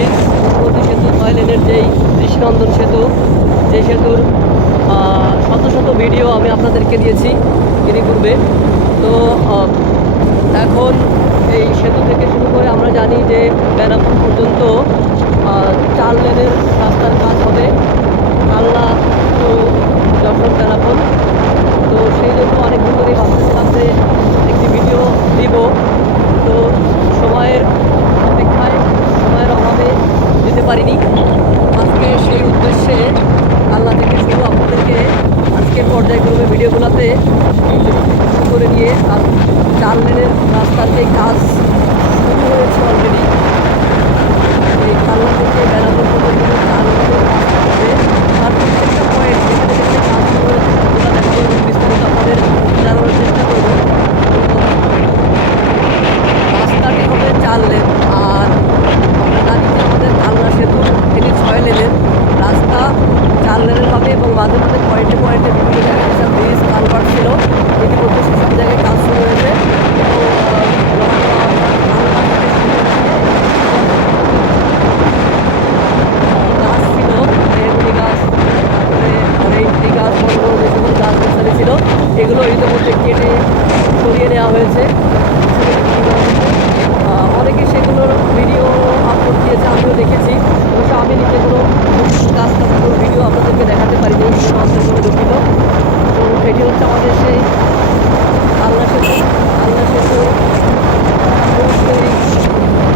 Bridge প্রতি সেতু ছয় লেনের যেই ঋষিনন্দন সেতু, যে সেতুর শত শত ভিডিও আমি আপনাদেরকে দিয়েছি ইতিপূর্বে। তো এখন এই সেতু থেকে শুরু করে আমরা জানি যে বেনাপুর পর্যন্ত চার লেনের রাস্তার কাজ হবে। আল্লাহ তো যশোর বেনাপুর তো সেই জন্য অনেক দিন ধরে ভাবতেছিলাম যে একটি ভিডিও দিব। তো সময়ের সময়ের অভাবে যেতে পারিনি। আজকে সেই উদ্দেশ্যে আল্লাহ থেকে শুরু আপনাদেরকে আজকের পর্যায়ক্রমে ভিডিওগুলোতে করে নিয়ে আর চার লেনের রাস্তার কাজ শুরু হয়েছে অলরেডি এই কাল্লা থেকে বেড়ানোর পর্যন্ত যে চার লেনের রাস্তা হবে তার প্রত্যেকটা পয়েন্ট যেখানে যেখানে কাজ শুরু হয়েছে সেগুলো দেখাবো এবং বিস্তারিত আপনাদের জানানোর চেষ্টা করব রাস্তাটি হবে চার লেন আর আমরা জানি যে আমাদের কালনা সেতু এটি ছয় লেনের রাস্তা চার লেনের হবে এবং মাঝে মাঝে পয়েন্টে পয়েন্টে বিভিন্ন জায়গায় যেসব ব্রিজ কালভার্ট ছিল ইতিমধ্যে সেসব জায়গায় কাজ শুরু হয়েছে এবং আহ, কালনা থেকে শুরু গাছ ছিল মেহগুনি গাছ তারপরে রেন্টি গাছ বড় বড় যে সকল গাছ গাছালি ছিল এগুলো ইতিমধ্যে কেটে সরিয়ে নেওয়া হয়েছে সেগুলো বিক্রি করা হয়েছে। আহ, অনেকে সেগুলোর ভিডিও আপলোড দিয়েছে আমিও দেখেছি অবশ্য আমি নিজে কোনো গাছ কাটানোর ভিডিও আপনাদেরকে দেখাতে পারিনি সেজন্য অন্তর্গত দুঃখিত তো এটি হচ্ছে আমাদের সেই আল্লাহ সেতু আল্লাহ সেতু অবশ্যই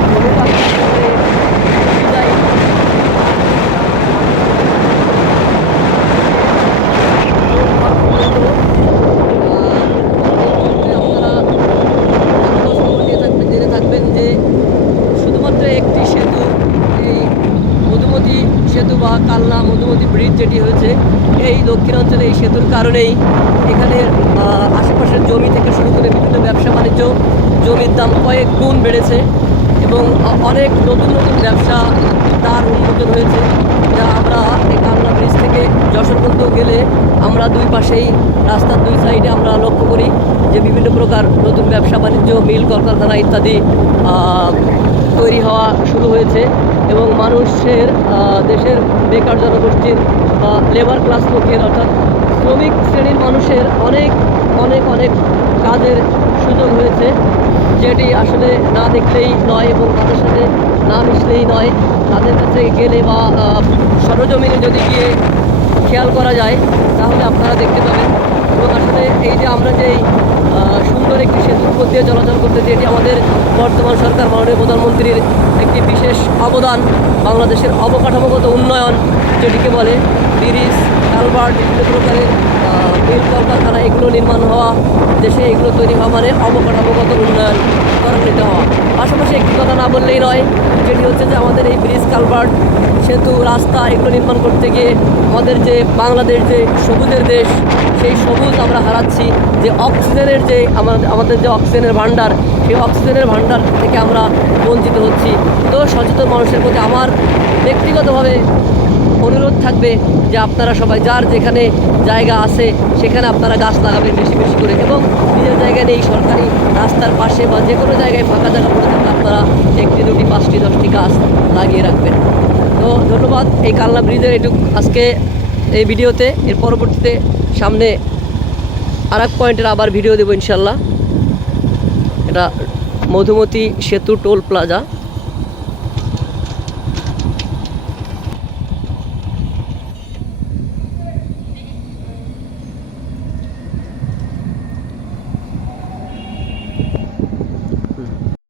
ধন্যবাদ করে বিদায় জেনে থাকবেন যে শুধুমাত্র একটি সেতু এই মধুমতি সেতু বা কালনা মধুমতি ব্রিজ যেটি হয়েছে এই দক্ষিণাঞ্চলে এই সেতুর কারণেই এখানের আহ, আশেপাশের জমি থেকে শুরু করে বিভিন্ন ব্যবসা বাণিজ্য জমির দাম কয়েক গুণ বেড়েছে এবং অনেক নতুন নতুন ব্যবসা তার উন্মোচন হয়েছে। যা আমরা এই কালনা ব্রিজ থেকে যশোর পর্যন্ত গেলে আমরা দুই পাশেই রাস্তার দুই সাইডে আমরা লক্ষ্য করি যে বিভিন্ন প্রকার নতুন ব্যবসা বাণিজ্য মিল কলকারখানা ইত্যাদি তৈরি হওয়া শুরু হয়েছে। এবং মানুষের দেশের বেকার জনগোষ্ঠীর, বা লেবার ক্লাস লোকের, অর্থাৎ শ্রমিক শ্রেণির মানুষের অনেক অনেক অনেক কাজের সুযোগ হয়েছে, যেটি আসলে না দেখলেই নয় এবং তাদের সাথে না মিশলেই নয়। তাদের কাছে গেলে বা সরজমিনে যদি গিয়ে খেয়াল করা যায়, তাহলে আপনারা দেখতে পাবেন। এবং আসলে এই যে আমরা যে সুন্দর উপর দিয়ে চলাচল করতেছে। এটি আমাদের বর্তমান সরকার, মাননীয় প্রধানমন্ত্রীর একটি বিশেষ অবদান। বাংলাদেশের অবকাঠামোগত উন্নয়ন, যেটিকে বলে ব্রিজ কালভার্ট বিভিন্ন প্রকারের মিল কলকারখানা, এগুলো নির্মাণ হওয়া দেশে এগুলো তৈরি হওয়া মানে অবকাঠামোগত উন্নয়ন, ত্বরান্বিত হওয়া। একটি কথা না বললেই নয়, যেটি হচ্ছে যে আমাদের এই ব্রিজ কালভার্ট সেতু, রাস্তা এগুলো নির্মাণ করতে গিয়ে আমাদের যে বাংলাদেশ যে সবুজের দেশ, সেই সবুজ আমরা হারাচ্ছি। যে অক্সিজেনের যে আমাদের আমাদের যে অক্সিজেনের ভাণ্ডার, সেই অক্সিজেনের ভাণ্ডার থেকে আমরা বঞ্চিত হচ্ছি। তো সচেতন মানুষের প্রতি আমার ব্যক্তিগতভাবে অনুরোধ থাকবে যে আপনারা সবাই যার যেখানে জায়গা আছে, সেখানে আপনারা গাছ লাগাবেন বেশি বেশি করে এই সরকারি রাস্তার পাশে বা যে কোনো জায়গায় ফাঁকা জায়গা পড়ে আপনারা একটি, দুটি, পাঁচটি, দশটি গাছ লাগিয়ে রাখবেন। তো ধন্যবাদ এই কালনা ব্রিজের একটু আজকে এই ভিডিওতে। এর পরবর্তীতে সামনে আর এক পয়েন্টের আবার ভিডিও দেবো ইনশাল্লাহ। এটা মধুমতি সেতু টোল প্লাজা।